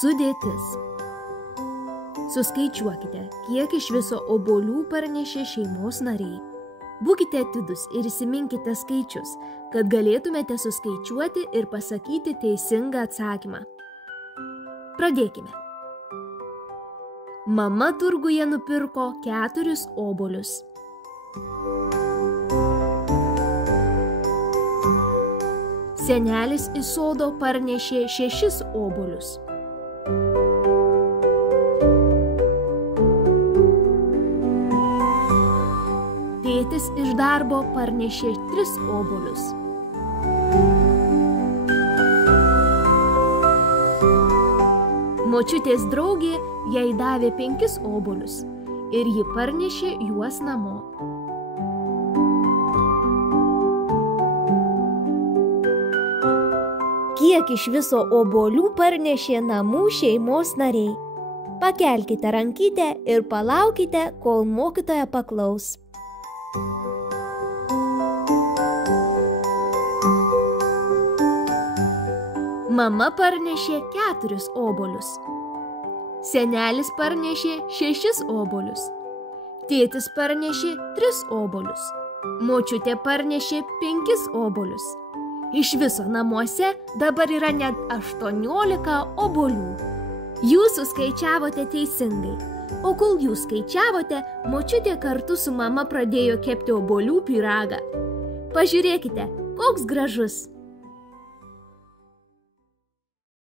Sudėtis. Suskaičiuokite, kiek iš viso obuolių parnešė šeimos nariai. Būkite atidūs ir įsiminkite skaičius, kad galėtumėte suskaičiuoti ir pasakyti teisingą atsakymą. Pradėkime. Mama turguje nupirko 4 obuolius. Senelis iš sodo parnešė 6 obuolius. Tėtis iš darbo parnešė 3 obuolius. Močiutės draugė jai davė 5 obuolius ir ji parnešė juos namo. Kiek iš viso obuolių parnešė namų šeimos nariai? Pakelkite rankytę ir palaukite, kol mokytoja paklaus. Mama parnešė 4 obuolius. Senelis parnešė 6 obuolius. Tėtis parnešė 3 obuolius. Močiutė parnešė 5 obuolius. Iš viso namuose dabar yra net 18 obuolių. Jūs suskaičiavote teisingai, o kol jūs skaičiavote, močiutė kartu su mama pradėjo kepti obuolių pyragą. Pažiūrėkite, koks gražus!